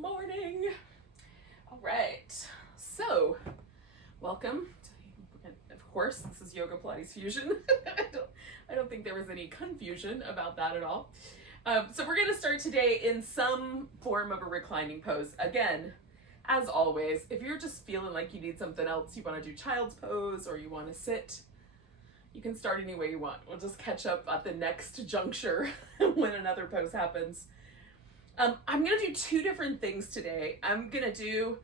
morning. All right, so welcome. Of course, this is Yoga Pilates Fusion. I don't think there was any confusion about that at all. So we're going to start today in some form of a reclining pose. Again, as always, if you're just feeling like you need something else, you want to do child's pose or you want to sit, you can start any way you want. We'll just catch up at the next juncture when another pose happens. I'm going to do two different things today. I'm going to do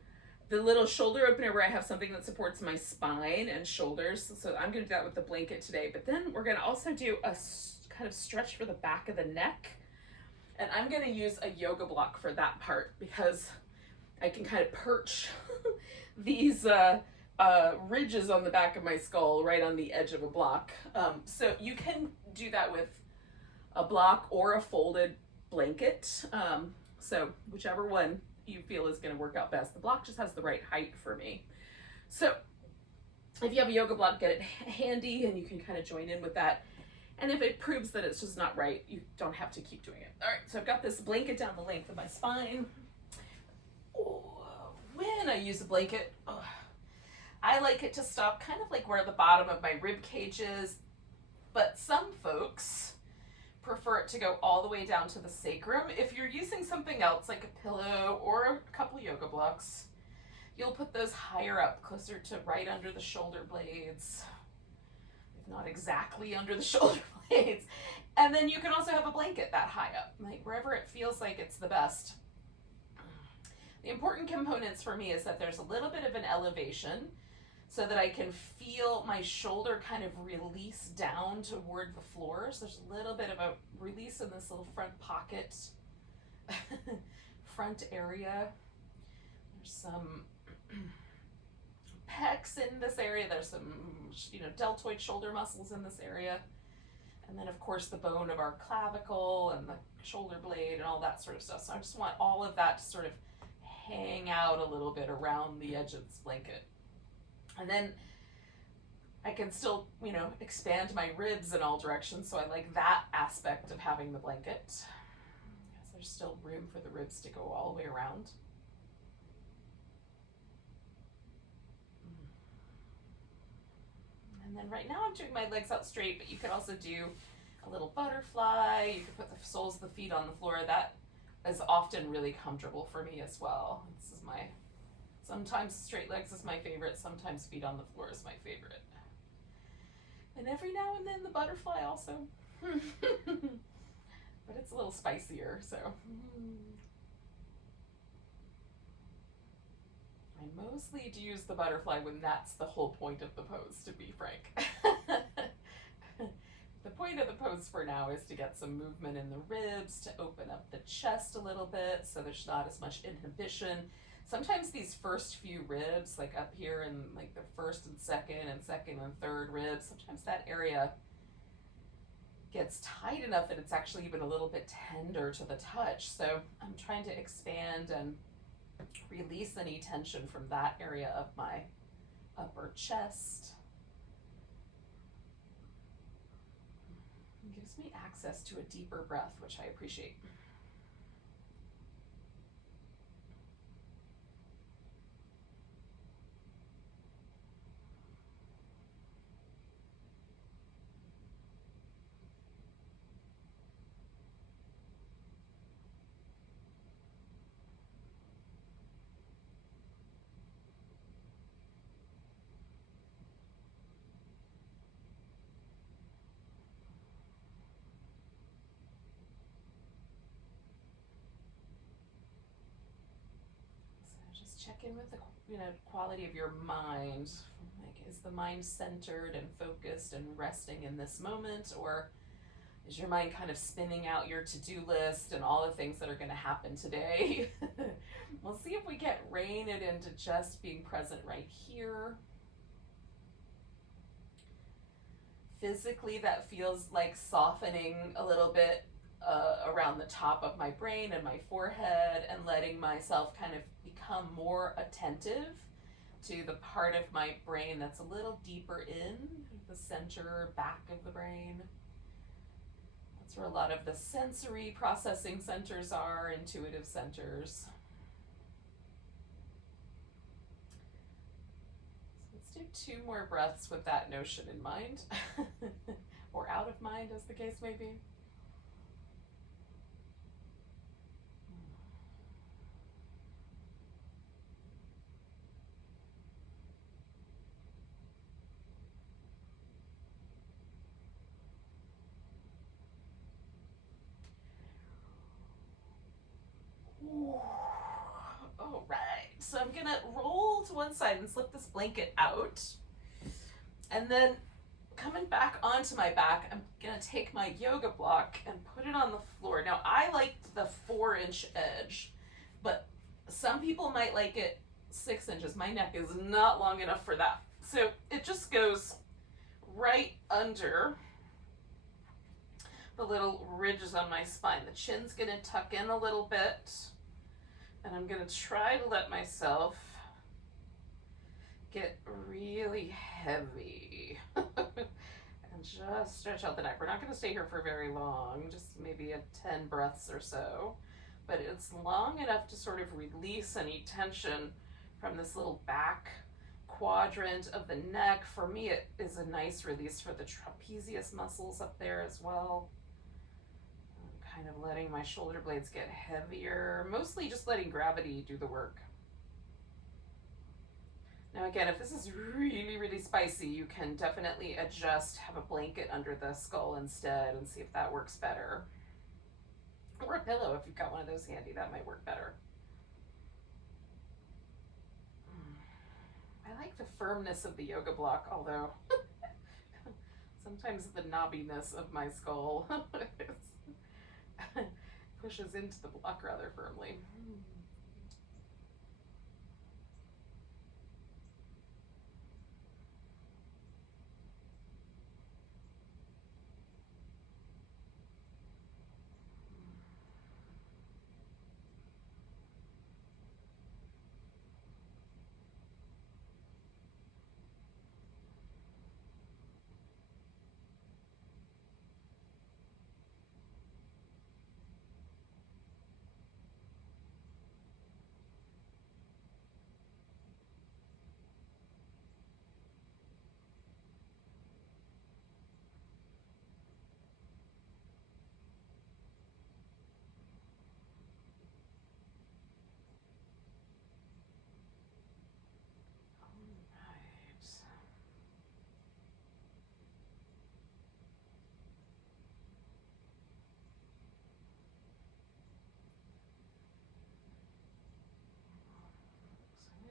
the little shoulder opener where I have something that supports my spine and shoulders. So I'm going to do that with the blanket today. But then we're going to also do a kind of stretch for the back of the neck. And I'm going to use a yoga block for that part because I can kind of perch these ridges on the back of my skull right on the edge of a block. So you can do that with a block or a folded blanket. So whichever one you feel is going to work out best. The block just has the right height for me. So if you have a yoga block, get it handy and you can kind of join in with that. And if it proves that it's just not right, you don't have to keep doing it. All right, so I've got this blanket down the length of my spine. When I use a blanket, I like it to stop kind of like where the bottom of my rib cage is, but some folks prefer it to go all the way down to the sacrum. If you're using something else like a pillow or a couple yoga blocks, you'll put those higher up, closer to right under the shoulder blades, if not exactly under the shoulder blades. And then you can also have a blanket that high up, like wherever it feels like it's the best. The important components for me is that there's a little bit of an elevation so that I can feel my shoulder kind of release down toward the floor. So there's a little bit of a release in this little front pocket, front area. There's some pecs in this area. There's some, deltoid shoulder muscles in this area. And then of course the bone of our clavicle and the shoulder blade and all that sort of stuff. So I just want all of that to sort of hang out a little bit around the edge of this blanket. And then I can still, expand my ribs in all directions. So I like that aspect of having the blanket. Because there's still room for the ribs to go all the way around. And then right now I'm doing my legs out straight, but you could also do a little butterfly. You could put the soles of the feet on the floor. That is often really comfortable for me as well. This is sometimes straight legs is my favorite, sometimes feet on the floor is my favorite. And every now and then the butterfly also. But it's a little spicier, so. I mostly do use the butterfly when that's the whole point of the pose, to be frank. The point of the pose for now is to get some movement in the ribs, to open up the chest a little bit so there's not as much inhibition. Sometimes these first few ribs, like up here in like the first and second and third ribs, sometimes that area gets tight enough that it's actually even a little bit tender to the touch. So I'm trying to expand and release any tension from that area of my upper chest. It gives me access to a deeper breath, which I appreciate. Check in with the quality of your mind. Like, is the mind centered and focused and resting in this moment, or is your mind kind of spinning out your to-do list and all the things that are going to happen today? We'll see if we can't rein it into just being present right here. Physically, that feels like softening a little bit around the top of my brain and my forehead, and letting myself kind of become more attentive to the part of my brain that's a little deeper in the center back of the brain. That's where a lot of the sensory processing centers are, intuitive centers. do 2 more breaths with that notion in mind, or out of mind, as the case may be. All right, so I'm gonna roll to one side and slip this blanket out, and then coming back onto my back, I'm gonna take my yoga block and put it on the floor. Now, I like the 4-inch edge, but some people might like it 6 inches. My neck is not long enough for that, so it just goes right under the little ridges on my spine. The chin's gonna tuck in a little bit, and I'm gonna try to let myself get really heavy and just stretch out the neck. We're not gonna stay here for very long, just maybe 10 breaths or so, but it's long enough to sort of release any tension from this little back quadrant of the neck. For me, it is a nice release for the trapezius muscles up there as well. I'm kind of letting my shoulder blades get heavier, mostly just letting gravity do the work. Now again, if this is really, really spicy, you can definitely adjust, have a blanket under the skull instead and see if that works better. Or a pillow if you've got one of those handy, that might work better. I like the firmness of the yoga block, although sometimes the knobbiness of my skull pushes into the block rather firmly.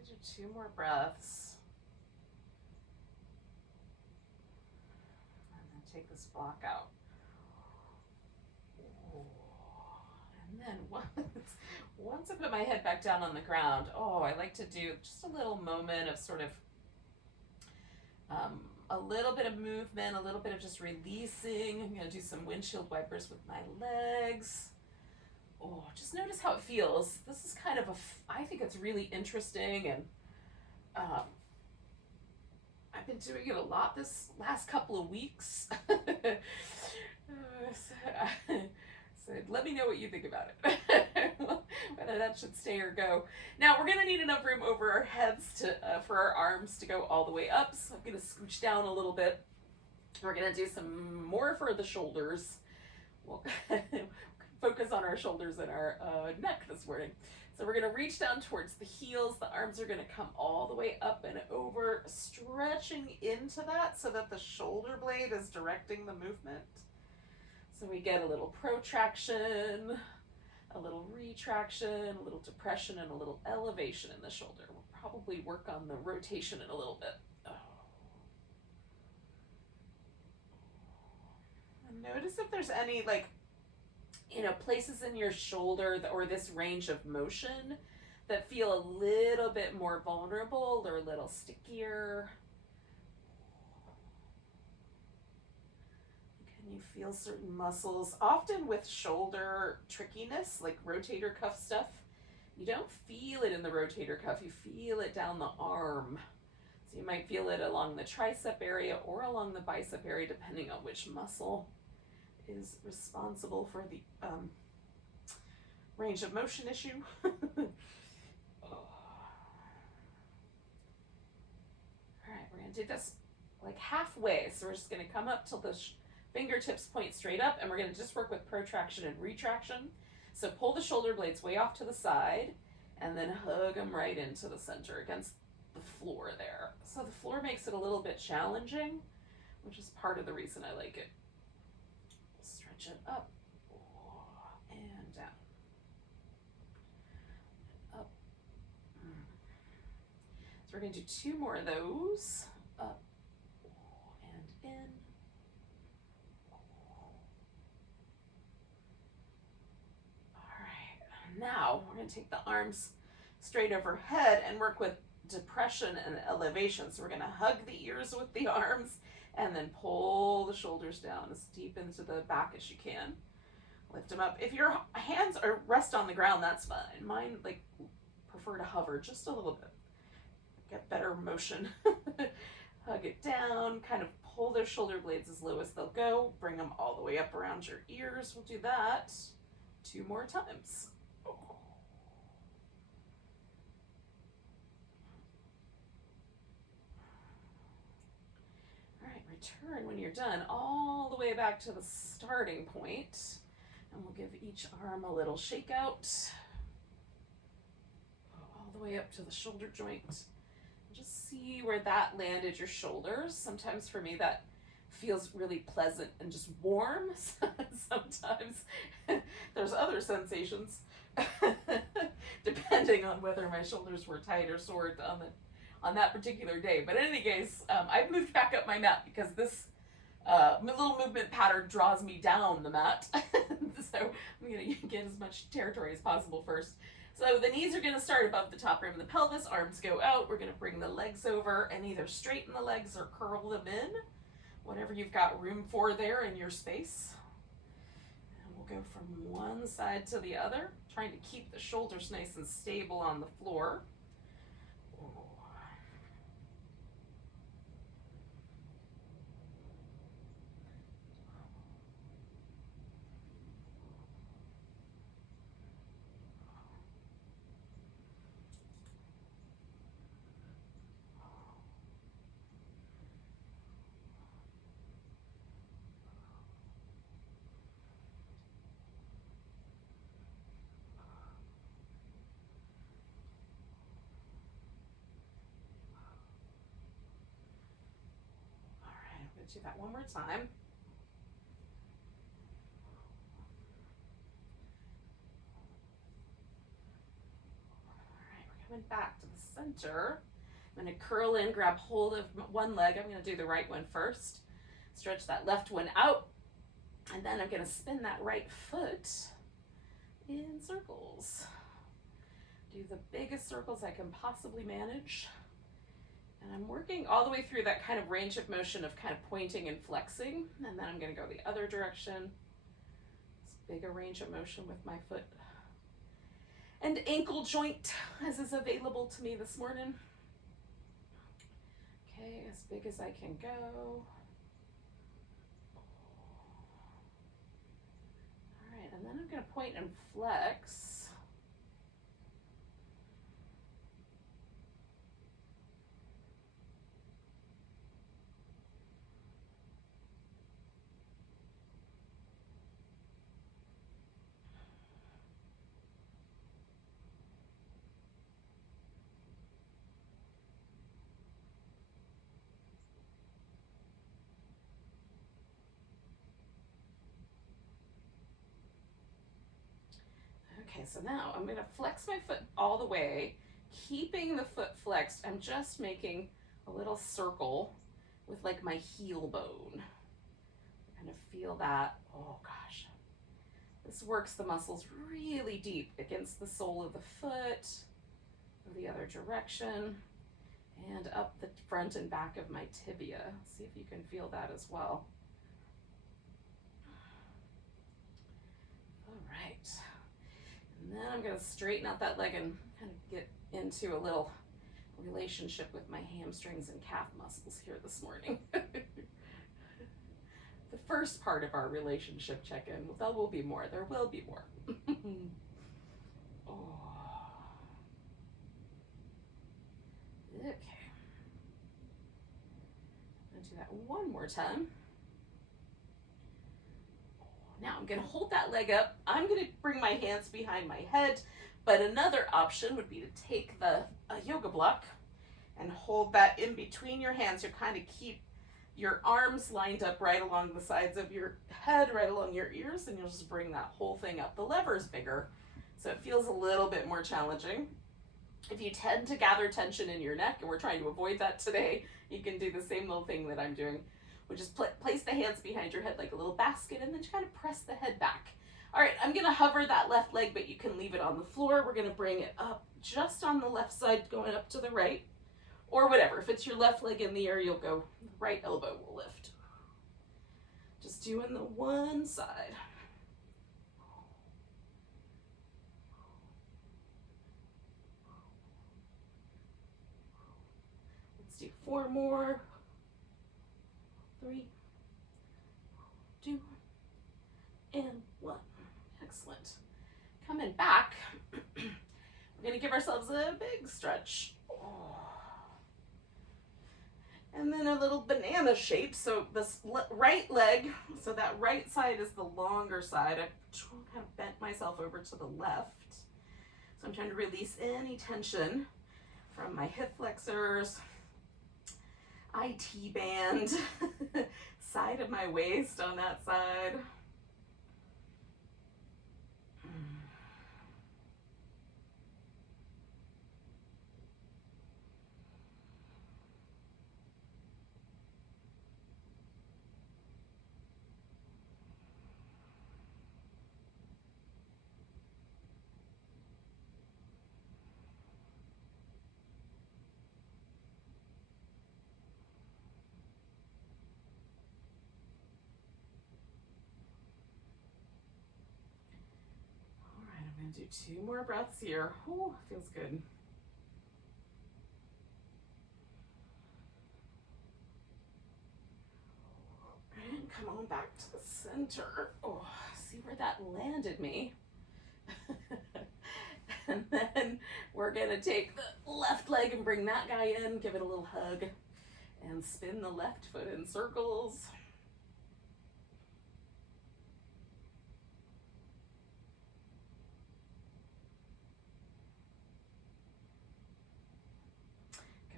Do 2 more breaths. And then take this block out. And then once I put my head back down on the ground, I like to do just a little moment of sort of a little bit of movement, a little bit of just releasing. I'm going to do some windshield wipers with my legs. Just notice how it feels. This is kind of I think it's really interesting, and I've been doing it a lot this last couple of weeks. So let me know what you think about it, whether that should stay or go. Now, we're gonna need enough room over our heads for our arms to go all the way up, so I'm gonna scooch down a little bit. We're gonna do some more for the shoulders. We'll focus on our shoulders and our neck this morning. So we're gonna reach down towards the heels. The arms are gonna come all the way up and over, stretching into that so that the shoulder blade is directing the movement. So we get a little protraction, a little retraction, a little depression, and a little elevation in the shoulder. We'll probably work on the rotation in a little bit. And notice if there's any places in your shoulder or this range of motion that feel a little bit more vulnerable or a little stickier. Can you feel certain muscles? Often with shoulder trickiness, like rotator cuff stuff, you don't feel it in the rotator cuff, you feel it down the arm. So you might feel it along the tricep area or along the bicep area, depending on which muscle is responsible for the range of motion issue. All right, we're going to do this like halfway. So we're just going to come up till the fingertips point straight up, and we're going to just work with protraction and retraction. So pull the shoulder blades way off to the side, and then hug them right into the center against the floor there. So the floor makes it a little bit challenging, which is part of the reason I like it. Stretch it up and down. Up. So we're going to do 2 more of those. Up and in. All right. Now we're going to take the arms straight overhead and work with depression and elevation. So we're going to hug the ears with the arms and then pull the shoulders down as deep into the back as you can. Lift them up. If your hands are rest on the ground, that's fine. Mine like prefer to hover just a little bit. Get better motion. Hug it down, kind of pull those shoulder blades as low as they'll go. Bring them all the way up around your ears. We'll do that 2 more times. Turn when you're done all the way back to the starting point, and we'll give each arm a little shake out all the way up to the shoulder joint. Just see where that landed your shoulders. Sometimes for me that feels really pleasant and just warm. Sometimes there's other sensations depending on whether my shoulders were tight or sore on that particular day. But in any case, I've moved back up my mat because this little movement pattern draws me down the mat. So I'm going to get as much territory as possible first. So the knees are going to start above the top rim of the pelvis, arms go out. We're going to bring the legs over and either straighten the legs or curl them in, whatever you've got room for there in your space. And we'll go from one side to the other, trying to keep the shoulders nice and stable on the floor. Do that one more time. All right, we're coming back to the center. I'm going to curl in, grab hold of one leg. I'm going to do the right one first. Stretch that left one out. And then I'm going to spin that right foot in circles. Do the biggest circles I can possibly manage. And I'm working all the way through that kind of range of motion of kind of pointing and flexing. And then I'm going to go the other direction. This bigger range of motion with my foot and ankle joint as is available to me this morning. Okay, as big as I can go. All right, and then I'm going to point and flex. Okay, so now I'm going to flex my foot all the way, keeping the foot flexed. I'm just making a little circle with like my heel bone. Kind of feel that. Oh gosh. This works the muscles really deep against the sole of the foot, the other direction, and up the front and back of my tibia. See if you can feel that as well. All right. And then I'm going to straighten out that leg and kind of get into a little relationship with my hamstrings and calf muscles here this morning. The first part of our relationship check-in. There will be more. There will be more. Oh. Okay. going to do that one more time. Now I'm going to hold that leg up. I'm going to bring my hands behind my head, but another option would be to take the yoga block and hold that in between your hands. You kind of keep your arms lined up right along the sides of your head, right along your ears, and you'll just bring that whole thing up. The lever's bigger, so it feels a little bit more challenging. If you tend to gather tension in your neck, and we're trying to avoid that today, you can do the same little thing that I'm doing, which is place the hands behind your head like a little basket, and then kind of press the head back. All right, I'm gonna hover that left leg, but you can leave it on the floor. We're gonna bring it up just on the left side, going up to the right, or whatever. If it's your left leg in the air, you'll go, right elbow will lift. Just doing the one side. Let's do 4 more. 3, 2, and 1. Excellent. Coming back, we're gonna give ourselves a big stretch. And then a little banana shape. So this right leg, so that right side is the longer side. I kind of bent myself over to the left. So I'm trying to release any tension from my hip flexors, IT band, side of my waist on that side. Do 2 more breaths here. Oh, feels good. And come on back to the center. Oh, see where that landed me. And then we're gonna take the left leg and bring that guy in, give it a little hug, and spin the left foot in circles.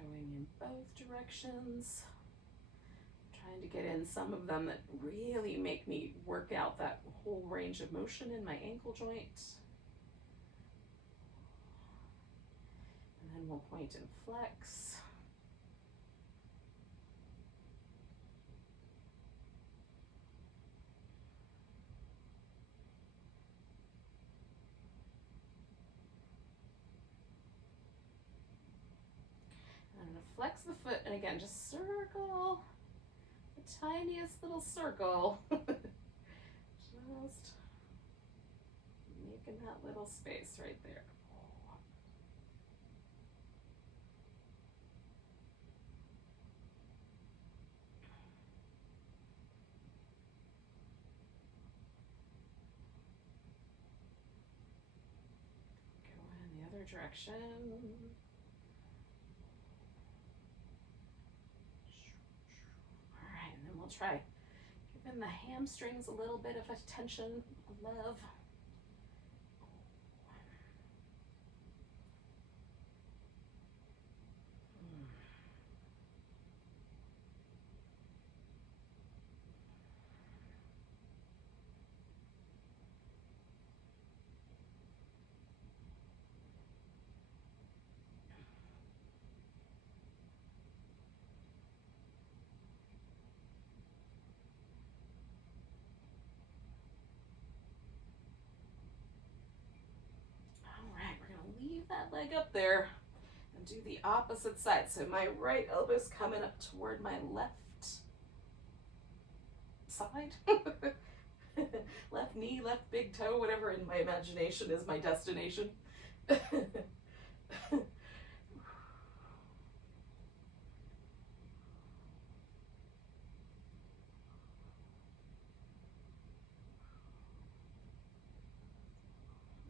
In both directions. Trying to get in some of them that really make me work out that whole range of motion in my ankle joint. And then we'll point and flex. I'm going to flex the foot, and again, just circle the tiniest little circle. Just making that little space right there. Go in the other direction. We'll try giving the hamstrings a little bit of attention, love. That leg up there and do the opposite side. So my right elbow's coming up toward my left side. Left knee, left big toe, whatever in my imagination is my destination.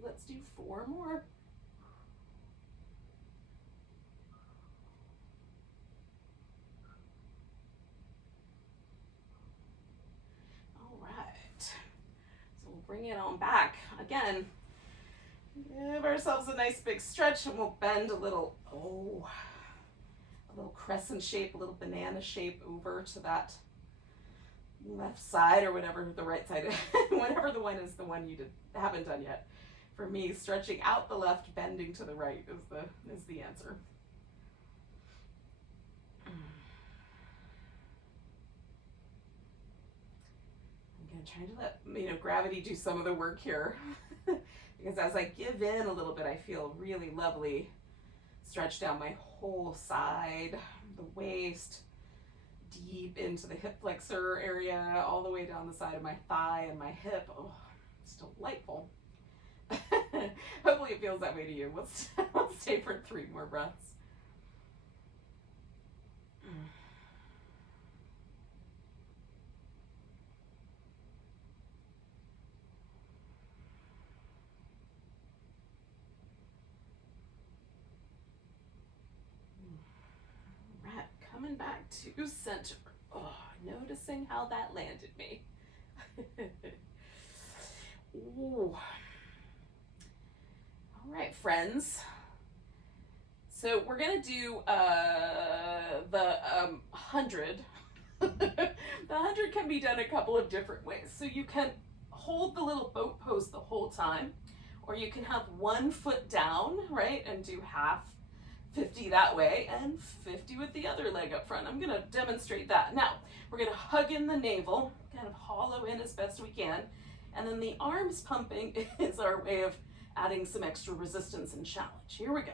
Let's do 4 more. bring it on back. Again, give ourselves a nice big stretch, and we'll bend a little, a little crescent shape, a little banana shape over to that left side, or whatever the right side is, whatever the one is, the one you haven't done yet. For me, stretching out the left, bending to the right is the answer. I'm trying to let gravity do some of the work here, because as I give in a little bit, I feel really lovely. Stretch down my whole side, the waist, deep into the hip flexor area, all the way down the side of my thigh and my hip. Oh, it's delightful. Hopefully it feels that way to you. We'll stay for 3 more breaths. Right, coming back to center. Oh, noticing how that landed me. Ooh. All right, friends. So we're gonna do the 100. The 100 can be done a couple of different ways. So you can hold the little boat pose the whole time, or you can have one foot down, right, and do half 50 that way and 50 with the other leg up front. I'm gonna demonstrate that. Now, we're gonna hug in the navel, kind of hollow in as best we can, and then the arms pumping is our way of adding some extra resistance and challenge. Here we go.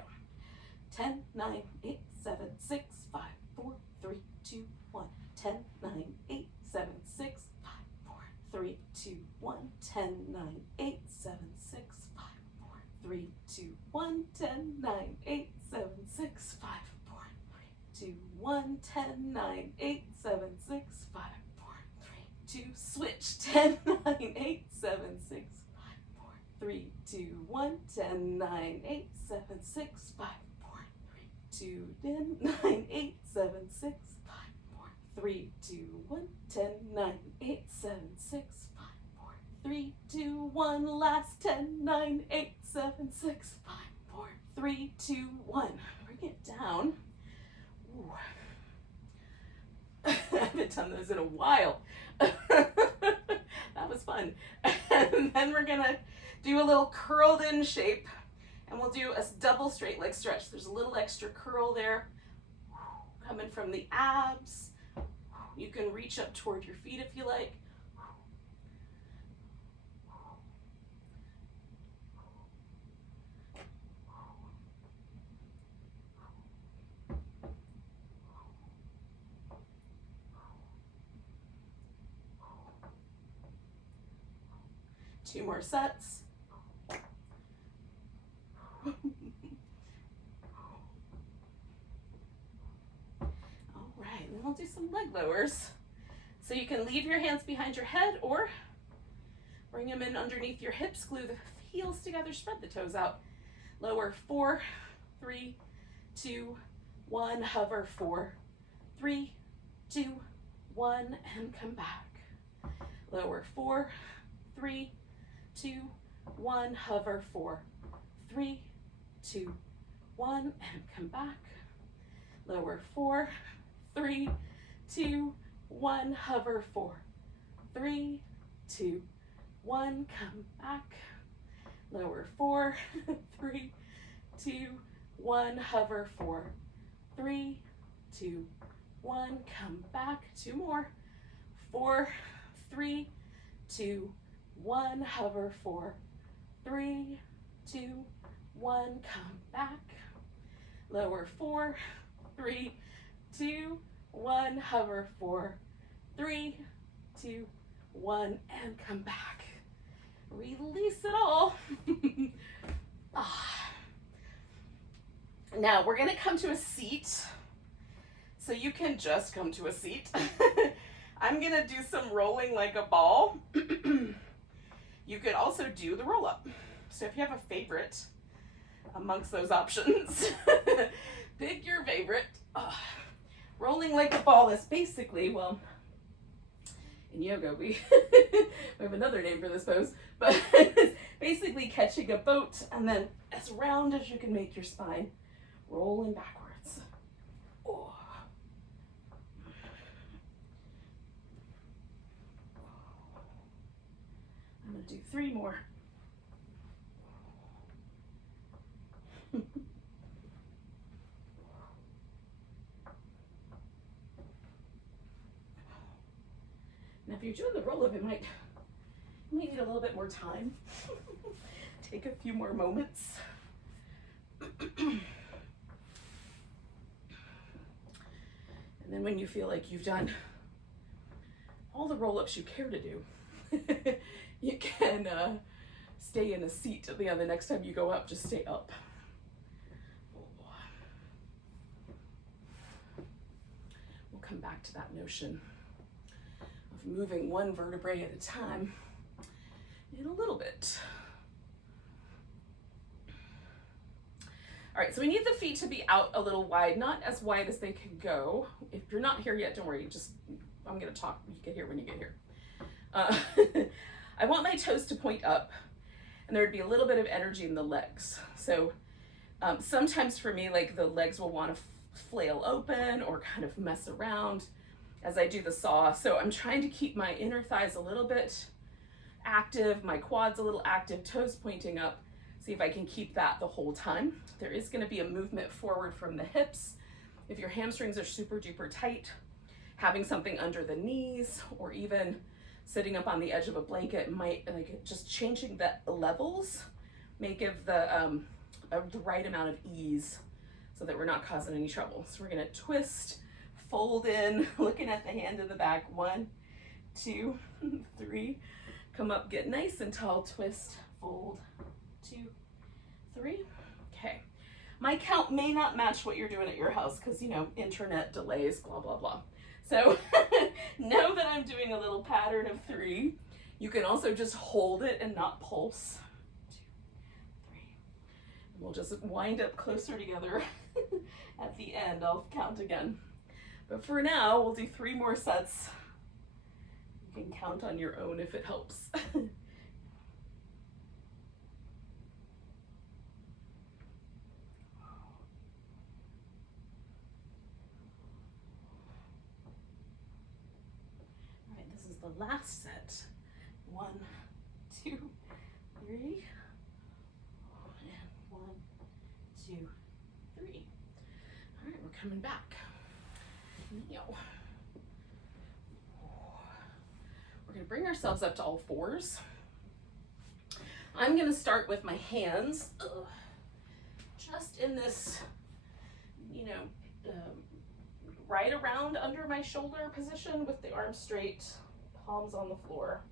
10, 9, 8, 7, 6, 5, 4, 3, 2, 1. 10, 9, 8, 7, 6, 5, 4, 3, 2, 1. 10, 9, 8, 7, 6, 5, 4, 3, 2, 1. 10, 9, 8, 7, 6, 5, 4, 3, 2, 1. 10, 9, 8, 7, 6, 5, 4, 3, 2. Switch. 10, 9, 8, 7, 6, 5, 4, 3, 2, 1. 10, 9, 8, 7, 6, 5, 4, 3, 2. 10, 9, 8, 7, 6, 5, 4, 3, 2, 1. 10, 9, 8, 7, 6, 5, 4, 3, 2, 1. Last 10, 9, 8, 7, 6, 5, 4, 3, 2, 1. Bring it down. Ooh. I haven't done those in a while. That was fun. And then we're gonna do a little curled in shape, and we'll do a double straight leg stretch. There's a little extra curl there coming from the abs. You can reach up toward your feet if you like. Two more sets. All right, and then we'll do some leg lowers. So you can leave your hands behind your head or bring them in underneath your hips, glue the heels together, spread the toes out. Lower 4, 3, 2, 1, hover 4, 3, 2, 1, and come back. Lower 4, 3, 2, 1, hover 4, 3, 2, 1, and come back. Lower 4, 3, 2, 1, hover 4, 3, 2, 1, come back. Lower 4, 3, 2, 1, hover 4, 3, 2, 1, come back. 2 more. 4, 3, 2, 1, hover 4, 3, 2, 1, come back. Lower 4, 3, 2, 1, hover 4, 3, 2, 1, and come back. Release it all. Now we're gonna come to a seat. So you can just come to a seat. I'm gonna do some rolling like a ball. You could also do the roll up. So if you have a favorite amongst those options, pick your favorite. Rolling like a ball is basically, well, in yoga, we we have another name for this pose, but basically catching a boat and then as round as you can make your spine, rolling backwards. Oh. I'm gonna do 3 more. Now if you're doing the roll-up, you might need a little bit more time. Take a few more moments. And then when you feel like you've done all the roll-ups you care to do, you can stay in a seat at the end. The next time you go up, just stay up. We'll come back to that notion of moving one vertebrae at a time in a little bit. All right, so we need the feet to be out a little wide, not as wide as they can go. If you're not here yet, don't worry, I'm gonna talk, you get here when you get here. I want my toes to point up and there would be a little bit of energy in the legs. So sometimes for me, like the legs will want to flail open or kind of mess around as I do the saw. So I'm trying to keep my inner thighs a little bit active, my quads a little active, toes pointing up. See if I can keep that the whole time. There is going to be a movement forward from the hips. If your hamstrings are super duper tight, having something under the knees or even sitting up on the edge of a blanket might, like just changing the levels may give the right amount of ease so that we're not causing any trouble. So we're going to twist, fold in, looking at the hand in the back. 1, 2, 3. Come up, get nice and tall, twist, fold, 2, 3. Okay. My count may not match what you're doing at your house because, you know, internet delays, blah, blah, blah. So know that I'm doing a little pattern of 3. You can also just hold it and not pulse. 2, 3. And we'll just wind up closer together at the end. I'll count again. But for now, we'll do 3 more sets. You can count on your own if it helps. The last set. 1, 2, 3. And 1, 2, 3. All right, we're coming back. Now, we're going to bring ourselves up to all 4s. I'm going to start with my hands just in this, you know, right around under my shoulder position with the arms straight, palms on the floor.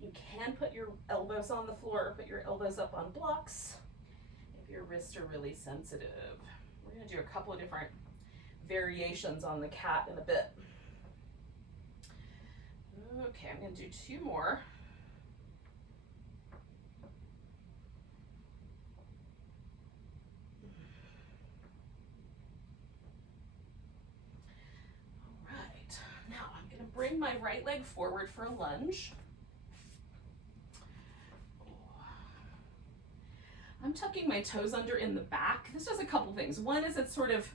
You can put your elbows on the floor or put your elbows up on blocks if your wrists are really sensitive. We're going to do a couple of different variations on the cat in a bit. Okay, I'm going to do 2 more. Bring my right leg forward for a lunge. I'm tucking my toes under in the back. This does a couple things. One is it sort of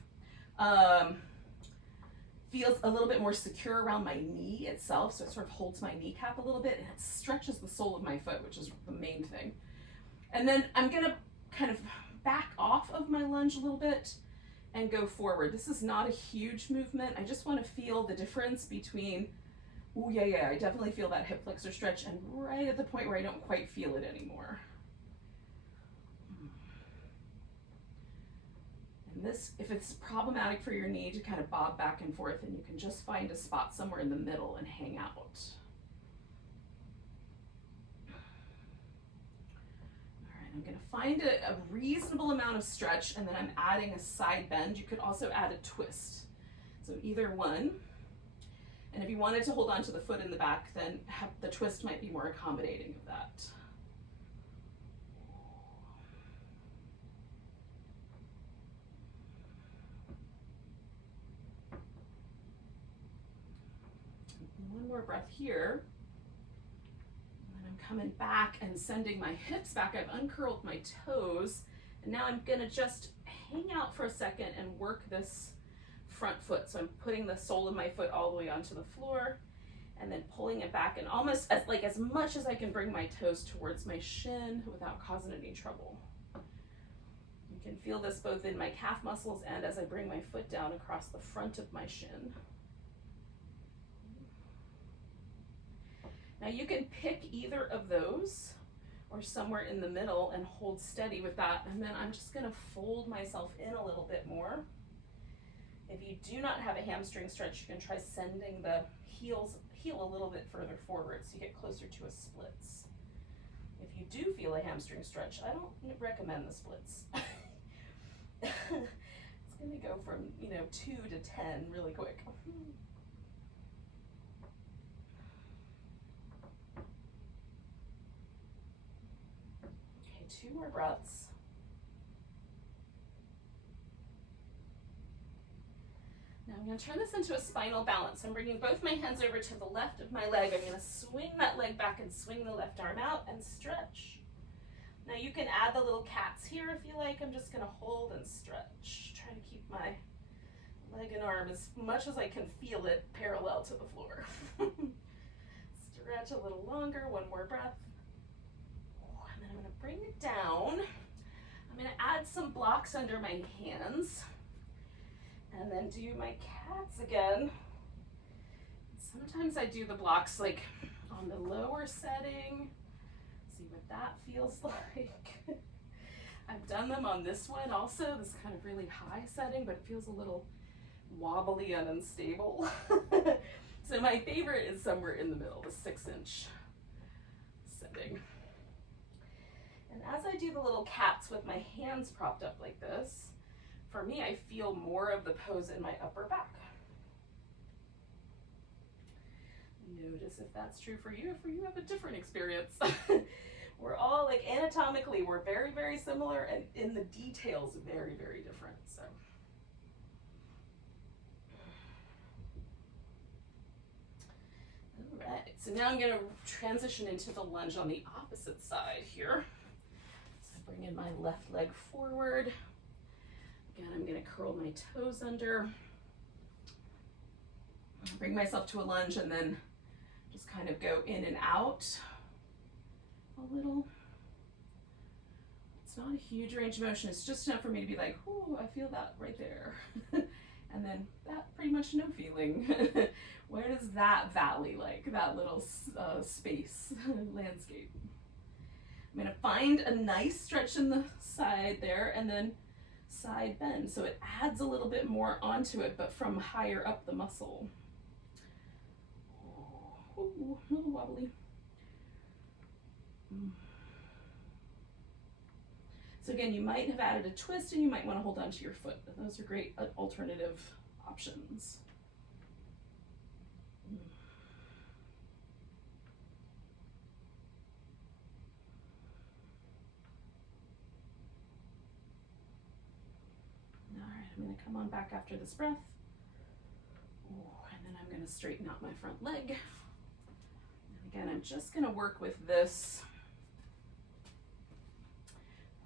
feels a little bit more secure around my knee itself, so it sort of holds my kneecap a little bit and it stretches the sole of my foot, which is the main thing. And then I'm gonna kind of back off of my lunge a little bit and go forward. This is not a huge movement. I just want to feel the difference between, oh yeah, I definitely feel that hip flexor stretch, and right at the point where I don't quite feel it anymore. And this, if it's problematic for your knee to kind of bob back and forth, then you can just find a spot somewhere in the middle and hang out. I'm going to find a reasonable amount of stretch, and then I'm adding a side bend. You could also add a twist. So either one. And if you wanted to hold on to the foot in the back, then the twist might be more accommodating of that. one more breath here. And then I'm coming back and sending my hips back. I've uncurled my toes. And now I'm gonna just hang out for a second and work this front foot. So I'm putting the sole of my foot all the way onto the floor and then pulling it back, and almost as much as I can bring my toes towards my shin without causing any trouble. You can feel this both in my calf muscles and as I bring my foot down across the front of my shin. Now you can pick either of those or somewhere in the middle and hold steady with that. And then I'm just gonna fold myself in a little bit more. If you do not have a hamstring stretch, you can try sending the heel a little bit further forward so you get closer to a splits. If you do feel a hamstring stretch, I don't recommend the splits. It's gonna go from 2 to 10 really quick. Okay, 2 more breaths. Now I'm going to turn this into a spinal balance. I'm bringing both my hands over to the left of my leg. I'm going to swing that leg back and swing the left arm out and stretch. Now you can add the little cats here if you like. I'm just going to hold and stretch. Try to keep my leg and arm as much as I can feel it parallel to the floor. Stretch a little longer, 1 more breath. And then I'm going to bring it down. I'm going to add some blocks under my hands. And then do my cats again. Sometimes I do the blocks like on the lower setting. See what that feels like. I've done them on this one also, this kind of really high setting, but it feels a little wobbly and unstable. So my favorite is somewhere in the middle, the 6-inch setting. And as I do the little cats with my hands propped up like this, for me, I feel more of the pose in my upper back. Notice if that's true for you, if you have a different experience. We're all anatomically, we're very, very similar, and in the details, very, very different. So. All right, so now I'm gonna transition into the lunge on the opposite side here. So bring in my left leg forward. Again, I'm going to curl my toes under, bring myself to a lunge, and then just kind of go in and out a little. It's not a huge range of motion. It's just enough for me to be like, ooh, I feel that right there. And then that pretty much no feeling. Where does that valley that little space, landscape? I'm going to find a nice stretch in the side there, and then side bend, so it adds a little bit more onto it, but from higher up the muscle. Ooh, a little wobbly. So again, you might have added a twist, and you might want to hold onto your foot. Those are great alternative options. I'm going to come on back after this breath. Ooh, and then I'm going to straighten out my front leg. And again, I'm just going to work with this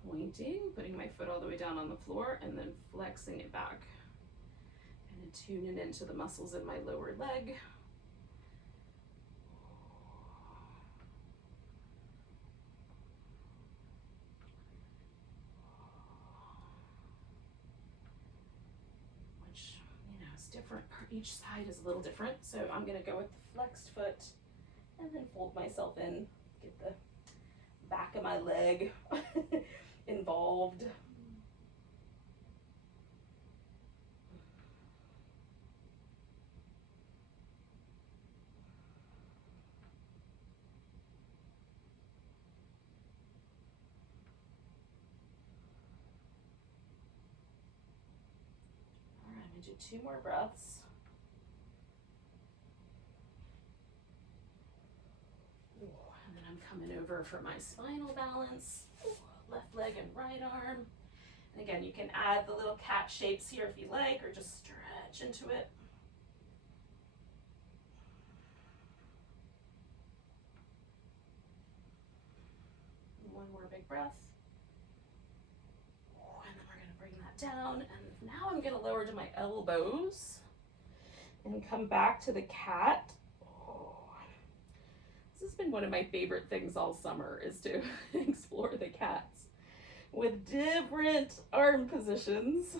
pointing, putting my foot all the way down on the floor, and then flexing it back. And then tuning into the muscles in my lower leg. Different, each side is a little different, so I'm going to go with the flexed foot and then fold myself in, get the back of my leg involved. Do 2 more breaths. Ooh, and then I'm coming over for my spinal balance. Ooh, left leg and right arm. And again, you can add the little cat shapes here if you like, or just stretch into it. breath. And then we're gonna bring that down. And now I'm gonna lower to my elbows and come back to the cat. This has been one of my favorite things all summer, is to explore the cats with different arm positions,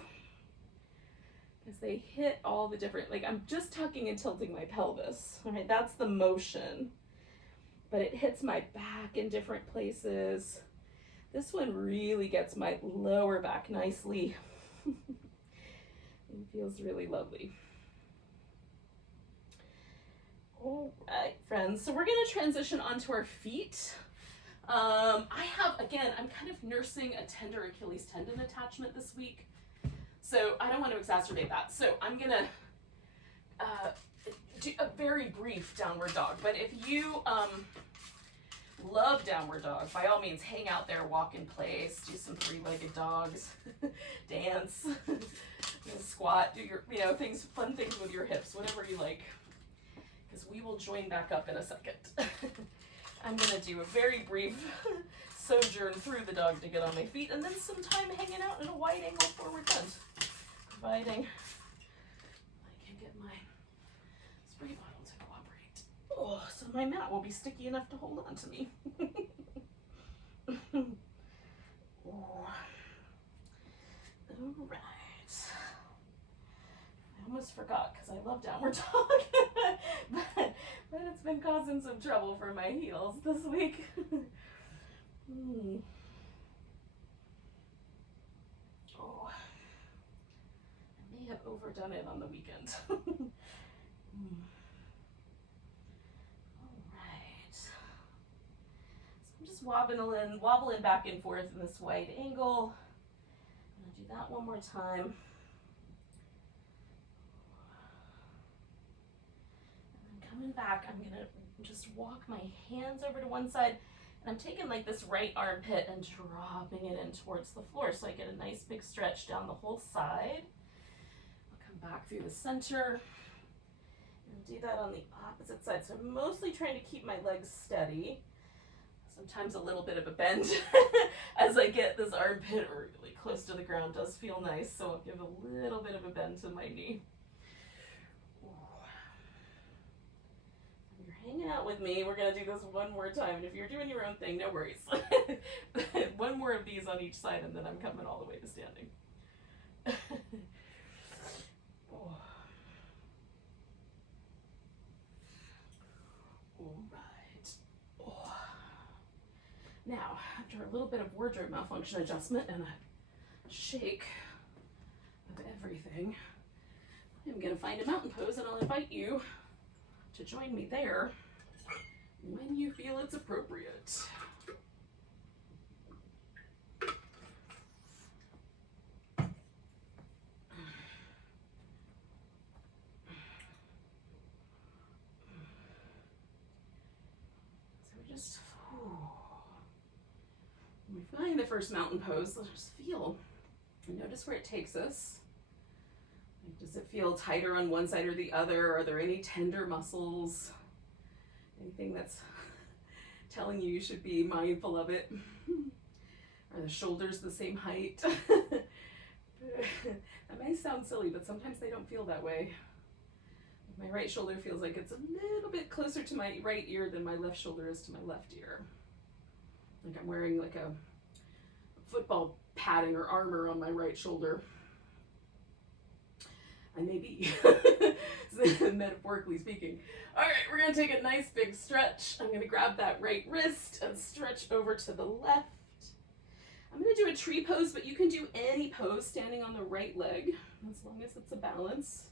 because they hit all the different, like I'm just tucking and tilting my pelvis, all right, that's the motion, but it hits my back in different places. This one really gets my lower back nicely. It feels really lovely. All right, friends, so we're going to transition onto our feet. I'm kind of nursing a tender Achilles tendon attachment this week, so I don't want to exacerbate that. So I'm going to do a very brief downward dog, but if you love downward dog, by all means, hang out there, walk in place, do some three-legged dogs, dance, squat, do your, things, fun things with your hips, whatever you like. Because we will join back up in a second. I'm going to do a very brief sojourn through the dog to get on my feet, and then some time hanging out in a wide angle forward bend, providing I can get my spray bottle to cooperate. Oh, so my mat will be sticky enough to hold on to me. Oh. All right. I almost forgot because I love downward dog, but it's been causing some trouble for my heels this week. Oh, I may have overdone it on the weekend. All right. So I'm just wobbling back and forth in this wide angle. I'm gonna do that one more time. Coming back, I'm gonna just walk my hands over to one side, and I'm taking like this right armpit and dropping it in towards the floor, so I get a nice big stretch down the whole side. I'll come back through the center and do that on the opposite side. So I'm mostly trying to keep my legs steady. Sometimes a little bit of a bend as I get this armpit really close to the ground does feel nice, so I'll give a little bit of a bend to my knee. Hanging out with me, we're going to do this one more time, and if you're doing your own thing, no worries. One more of these on each side, and then I'm coming all the way to standing. Oh. All right. Oh. Now, after a little bit of wardrobe malfunction adjustment and a shake of everything, I'm going to find a mountain pose, and I'll invite you to join me there when you feel it's appropriate. So when we find the first mountain pose, let's just feel and notice where it takes us. Does it feel tighter on one side or the other? Are there any tender muscles? Anything that's telling you should be mindful of it? Are the shoulders the same height? That may sound silly, but sometimes they don't feel that way. My right shoulder feels like it's a little bit closer to my right ear than my left shoulder is to my left ear. Like I'm wearing like a football padding or armor on my right shoulder. I may be, metaphorically speaking. All right, we're gonna take a nice big stretch. I'm gonna grab that right wrist and stretch over to the left. I'm gonna do a tree pose, but you can do any pose standing on the right leg, as long as it's a balance.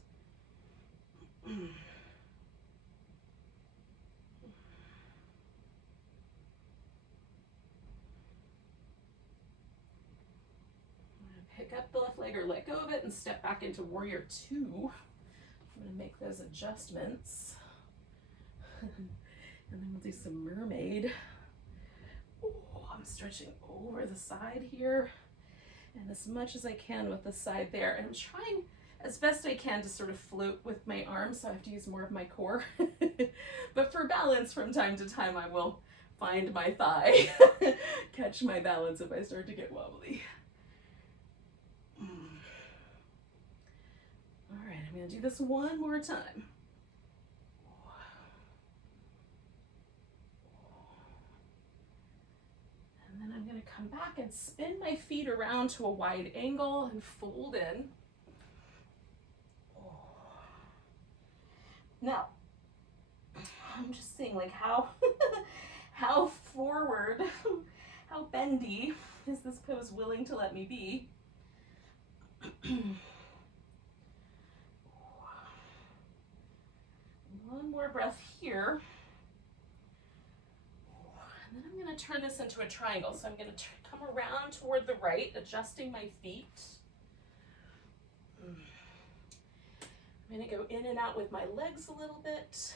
Pick up the left leg or let go of it and step back into warrior two. I'm going to make those adjustments. And then we'll do some mermaid. Oh, I'm stretching over the side here and as much as I can with the side there. And I'm trying as best I can to sort of float with my arms, so I have to use more of my core. But for balance, from time to time, I will find my thigh, catch my balance if I start to get wobbly. All right, I'm gonna do this one more time. And then I'm gonna come back and spin my feet around to a wide angle and fold in. Now, I'm just seeing like how how forward, how bendy is this pose willing to let me be? One more breath here. And then I'm going to turn this into a triangle. So I'm going to come around toward the right, adjusting my feet. I'm going to go in and out with my legs a little bit.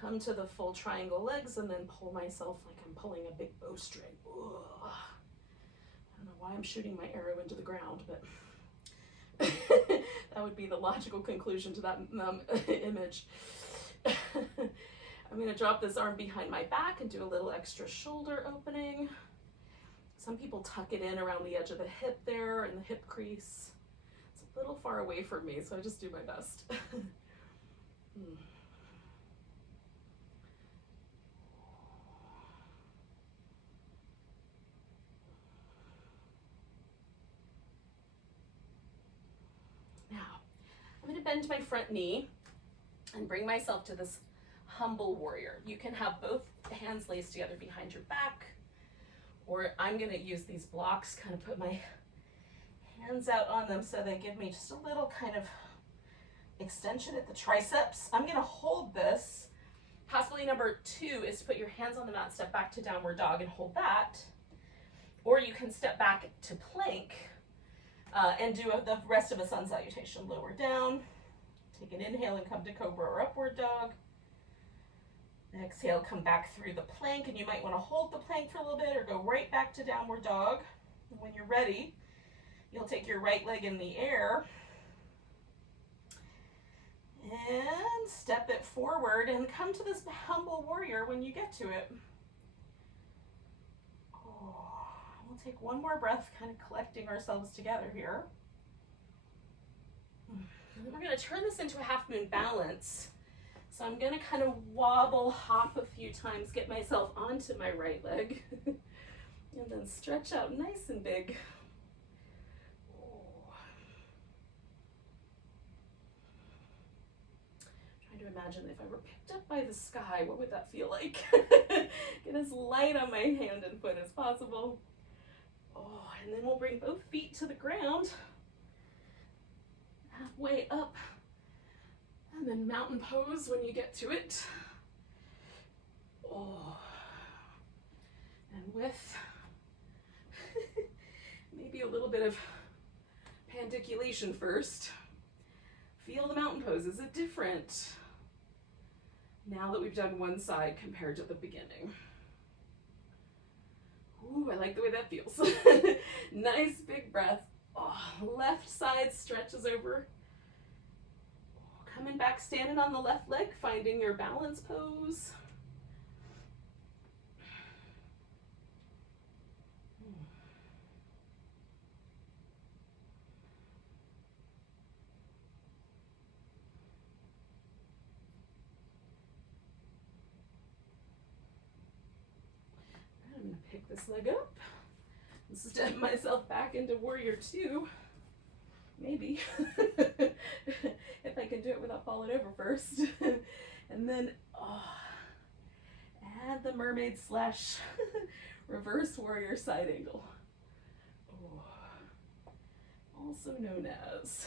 Come to the full triangle legs and then pull myself like I'm pulling a big bowstring. Ugh. I don't know why I'm shooting my arrow into the ground, but that would be the logical conclusion to that image. I'm going to drop this arm behind my back and do a little extra shoulder opening. Some people tuck it in around the edge of the hip there in the hip crease. It's a little far away from me, so I just do my best. Now, I'm going to bend my front knee and bring myself to this humble warrior. You can have both hands laced together behind your back, or I'm going to use these blocks, kind of put my hands out on them so they give me just a little kind of extension at the triceps. I'm going to hold this. Possibility number 2 is to put your hands on the mat, step back to downward dog and hold that. Or you can step back to plank and do the rest of a sun salutation. Lower down, take an inhale and come to cobra or upward dog. Exhale, come back through the plank, and you might want to hold the plank for a little bit or go right back to downward dog. And when you're ready, you'll take your right leg in the air and step it forward and come to this humble warrior when you get to it. We'll take one more breath, kind of collecting ourselves together here. And then we're going to turn this into a half moon balance. So I'm going to kind of wobble, hop a few times, get myself onto my right leg, and then stretch out nice and big. Trying to imagine if I were picked up by the sky, what would that feel like? Get as light on my hand and foot as possible. And then we'll bring both feet to the ground, halfway up. And then mountain pose when you get to it. And with maybe a little bit of pandiculation first. Feel the mountain pose. Is it different now that we've done one side compared to the beginning? Ooh, I like the way that feels. Nice big breath. Left side stretches over. Coming back, standing on the left leg, finding your balance pose. I'm going to pick this leg up and step myself back into warrior 2. Maybe. If I can do it without falling over first. And then add the mermaid / reverse warrior side angle. Also known as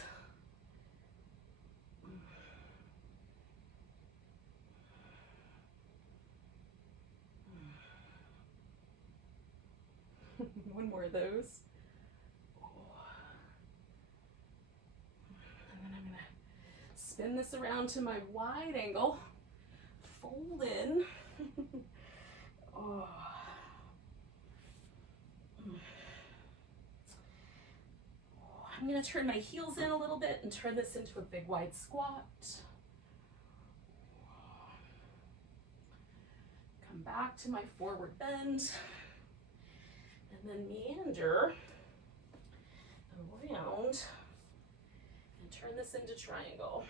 one more of those. Spin this around to my wide angle, fold in. I'm going to turn my heels in a little bit and turn this into a big wide squat. Come back to my forward bend, and then meander around and turn this into triangle.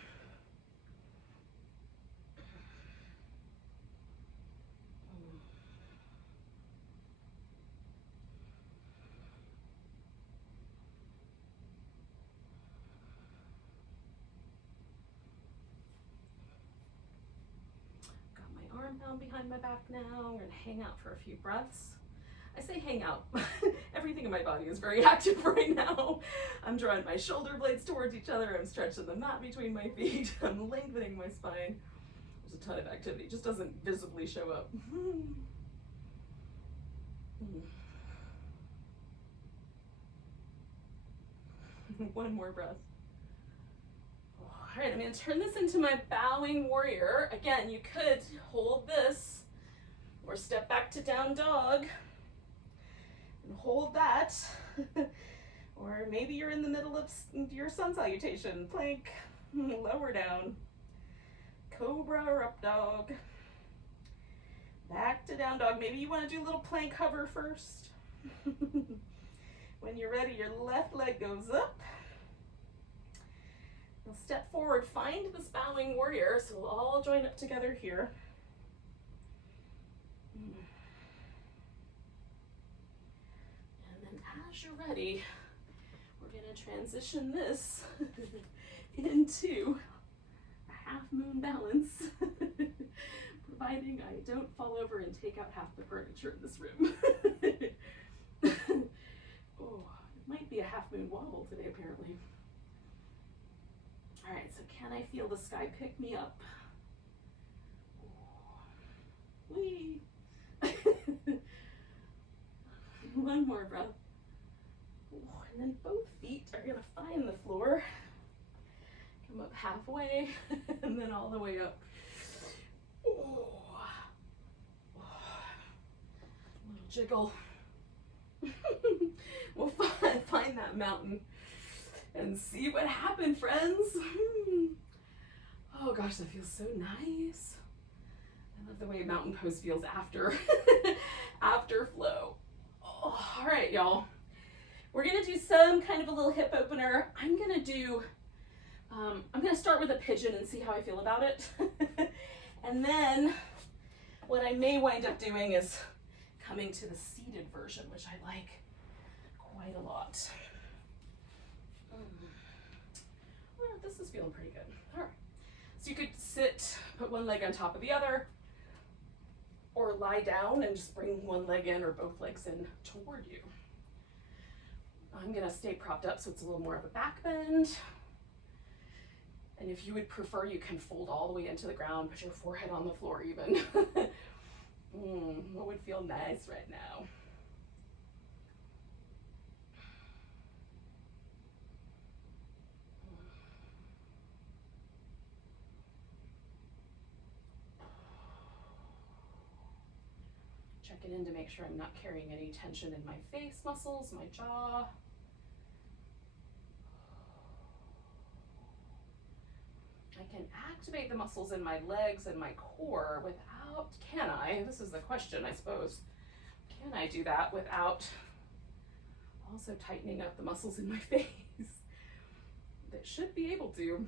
Down behind my back now. We're gonna hang out for a few breaths. I say hang out. Everything in my body is very active right now. I'm drawing my shoulder blades towards each other. I'm stretching the mat between my feet. I'm lengthening my spine. There's a ton of activity. It just doesn't visibly show up. One more breath. All right, I'm going to turn this into my bowing warrior. Again, you could hold this or step back to down dog and hold that. Or maybe you're in the middle of your sun salutation, plank, lower down, cobra or up dog, back to down dog. Maybe you want to do a little plank hover first. When you're ready, your left leg goes up. We'll step forward, find this bowing warrior, so we'll all join up together here. And then as you're ready, we're going to transition this into a half moon balance, providing I don't fall over and take out half the furniture in this room. Oh, it might be a half moon wobble today, apparently. All right, so can I feel the sky pick me up? Whee! One more breath. And then both feet are gonna find the floor. Come up halfway, and then all the way up. Little jiggle. We'll find that mountain and see what happened, friends. Oh gosh, that feels so nice. I love the way mountain pose feels after after flow. Oh, all right, y'all. We're gonna do some kind of a little hip opener. I'm gonna start with a pigeon and see how I feel about it. And then what I may wind up doing is coming to the seated version, which I like quite a lot. Oh, this is feeling pretty good. All right. So you could sit, put one leg on top of the other, or lie down and just bring one leg in or both legs in toward you. I'm gonna stay propped up so it's a little more of a back bend. And if you would prefer, you can fold all the way into the ground, put your forehead on the floor even. What would feel nice right now? Check it in to make sure I'm not carrying any tension in my face muscles, my jaw. I can activate the muscles in my legs and my core without, can I? This is the question, I suppose. Can I do that without also tightening up the muscles in my face? They should be able to,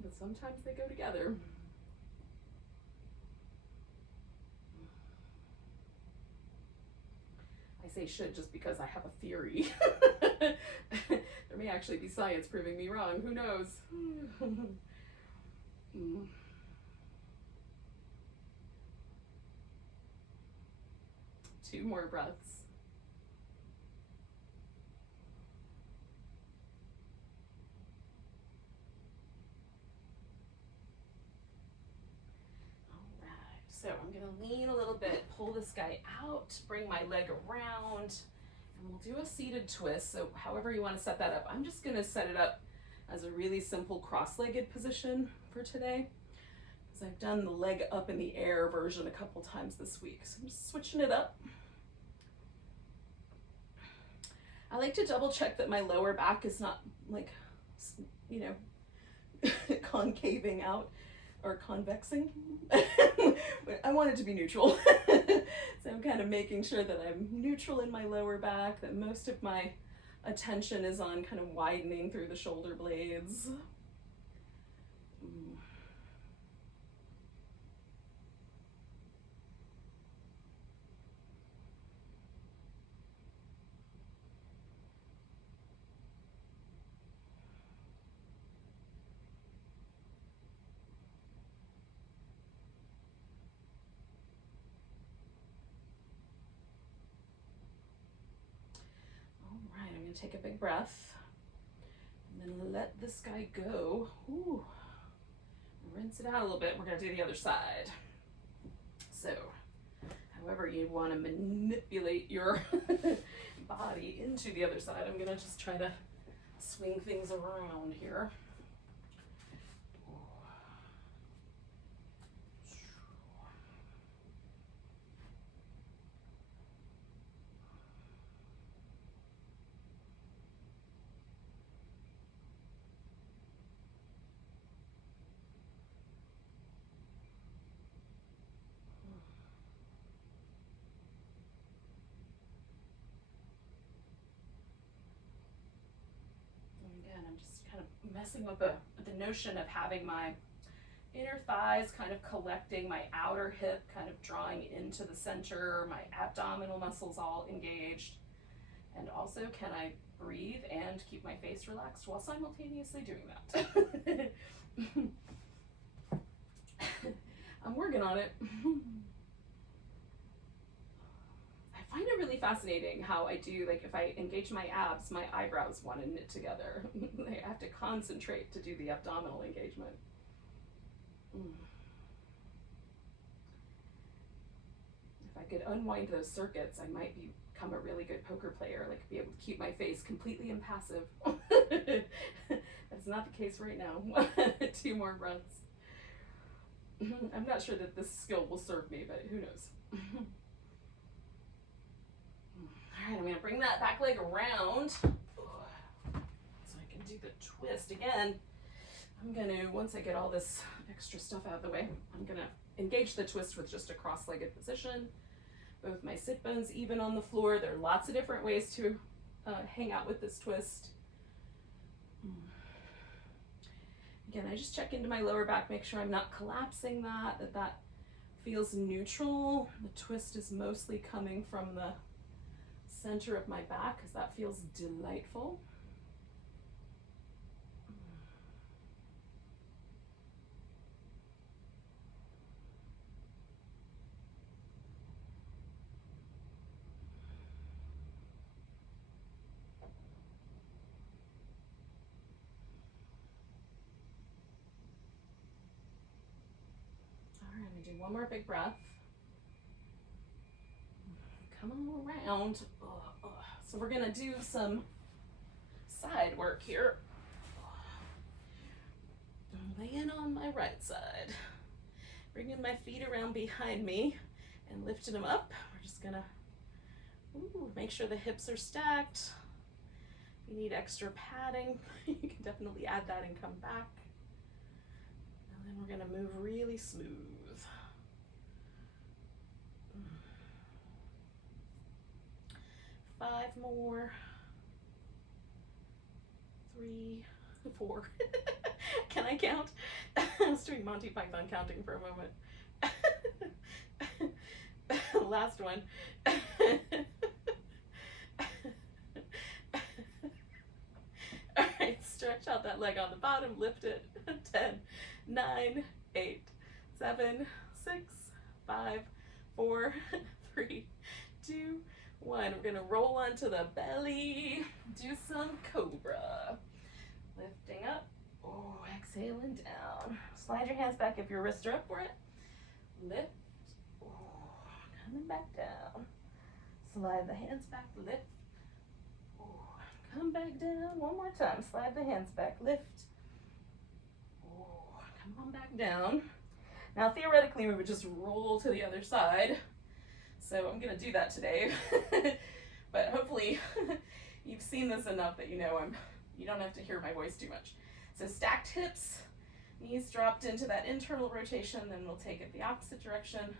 but sometimes they go together. I say should just because I have a theory. There may actually be science proving me wrong, who knows? Two more breaths. All right, so I'm gonna lean a little bit, pull this guy out, bring my leg around, and we'll do a seated twist. So however you want to set that up, I'm just gonna set it up as a really simple cross-legged position for today, because I've done the leg up in the air version a couple times this week. So I'm just switching it up. I like to double check that my lower back is not like, you know, concaving out. or convexing. I want it to be neutral. So I'm kind of making sure that I'm neutral in my lower back, that most of my attention is on kind of widening through the shoulder blades. Take a big breath and then let this guy go. Ooh. Rinse it out a little bit. We're going to do the other side. So, however you want to manipulate your body into the other side, I'm going to just try to swing things around here. I'm just kind of messing with the notion of having my inner thighs kind of collecting, my outer hip kind of drawing into the center, my abdominal muscles all engaged. And also, can I breathe and keep my face relaxed while simultaneously doing that? I'm working on it. I find it really fascinating how I do, like if I engage my abs, my eyebrows want to knit together. I have to concentrate to do the abdominal engagement. If I could unwind those circuits, I might become a really good poker player, like be able to keep my face completely impassive. That's not the case right now. 2 more breaths. I'm not sure that this skill will serve me, but who knows? All right, I'm going to bring that back leg around so I can do the twist again. I'm going to, once I get all this extra stuff out of the way, I'm going to engage the twist with just a cross-legged position. Both my sit bones even on the floor. There are lots of different ways to hang out with this twist. Again, I just check into my lower back, make sure I'm not collapsing that feels neutral. The twist is mostly coming from the center of my back because that feels delightful. All right, I'm gonna do one more big breath. Come on around. So we're gonna do some side work here. I'm laying on my right side, bringing my feet around behind me and lifting them up. We're just gonna make sure the hips are stacked. If you need extra padding, you can definitely add that and come back. And then we're gonna move really smooth. 5 more. 3, 4. Can I count? I was doing Monty Python counting for a moment. Last one. All right, stretch out that leg on the bottom, lift it. 10, 9, 8, 7, 6, 5, 4, 3, 2, 1. We're gonna roll onto the belly, do some cobra. Lifting up, exhaling down. Slide your hands back if your wrists are up for it. Lift, coming back down. Slide the hands back, lift. Come back down, one more time. Slide the hands back, lift. Come on back down. Now theoretically we would just roll to the other side. So I'm gonna do that today. But hopefully you've seen this enough that you know you don't have to hear my voice too much. So stacked hips, Knees dropped into that internal rotation, then we'll take it the opposite direction.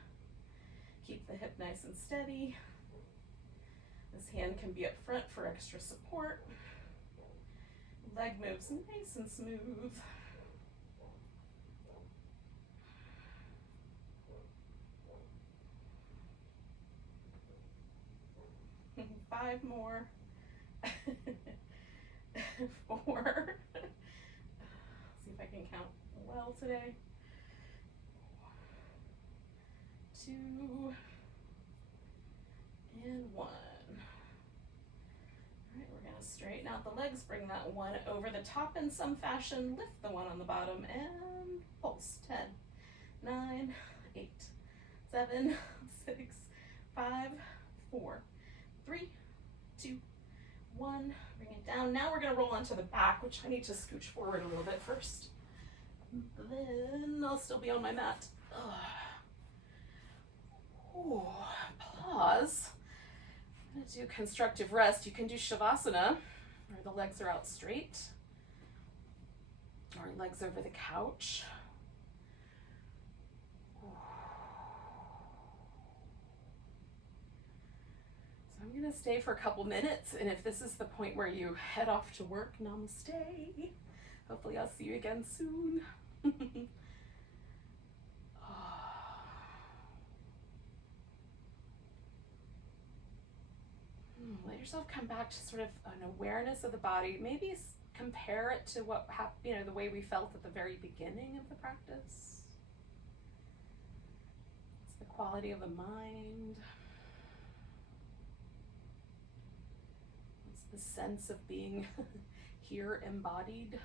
Keep the hip nice and steady. This hand can be up front for extra support. Leg moves nice and smooth. 5 more. 4. See if I can count well today. 2 and 1. All right, we're going to straighten out the legs, bring that one over the top in some fashion, lift the one on the bottom, and pulse. 10, 9, 8, 7, 6, 5, 4, 3, 2, 1. Bring it down. Now we're going to roll onto the back, which I need to scooch forward a little bit first. Then I'll still be on my mat. Ooh, pause. I'm going to do constructive rest. You can do Shavasana, where the legs are out straight, or legs over the couch. So I'm going to stay for a couple minutes, and if this is the point where you head off to work, namaste. Hopefully I'll see you again soon. Let yourself come back to sort of an awareness of the body. Maybe compare it to what happened, the way we felt at the very beginning of the practice. It's the quality of the mind. It's the sense of being here embodied.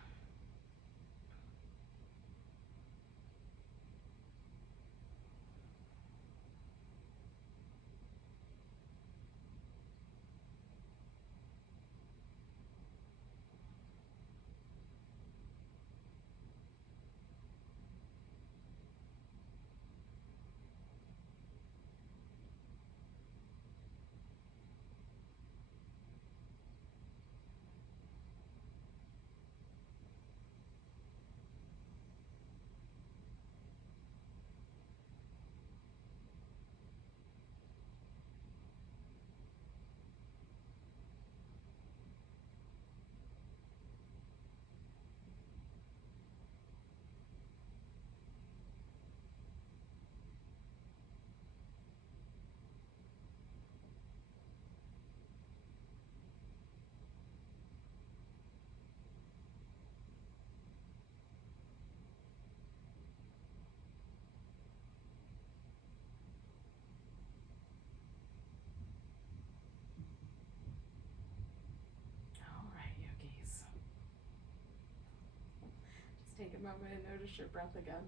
Take a moment and notice your breath again.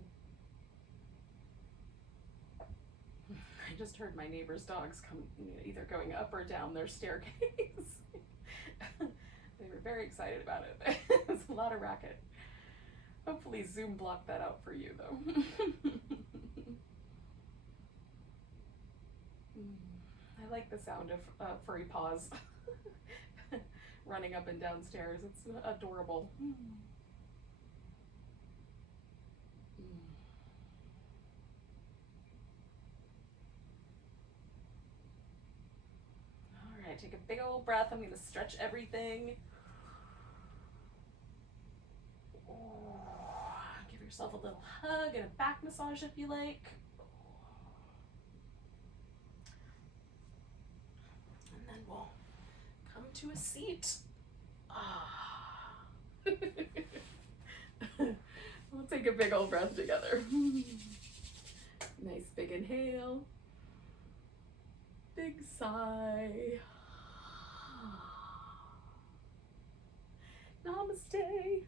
I just heard my neighbor's dogs come, either going up or down their staircase. They were very excited about it. It's a lot of racket. Hopefully Zoom blocked that out for you, though. I like the sound of furry paws running up and down stairs. It's adorable. Take a big old breath. I'm going to stretch everything. Give yourself a little hug and a back massage if you like. And then we'll come to a seat. We'll take a big old breath together. Nice big inhale. Big sigh. Namaste.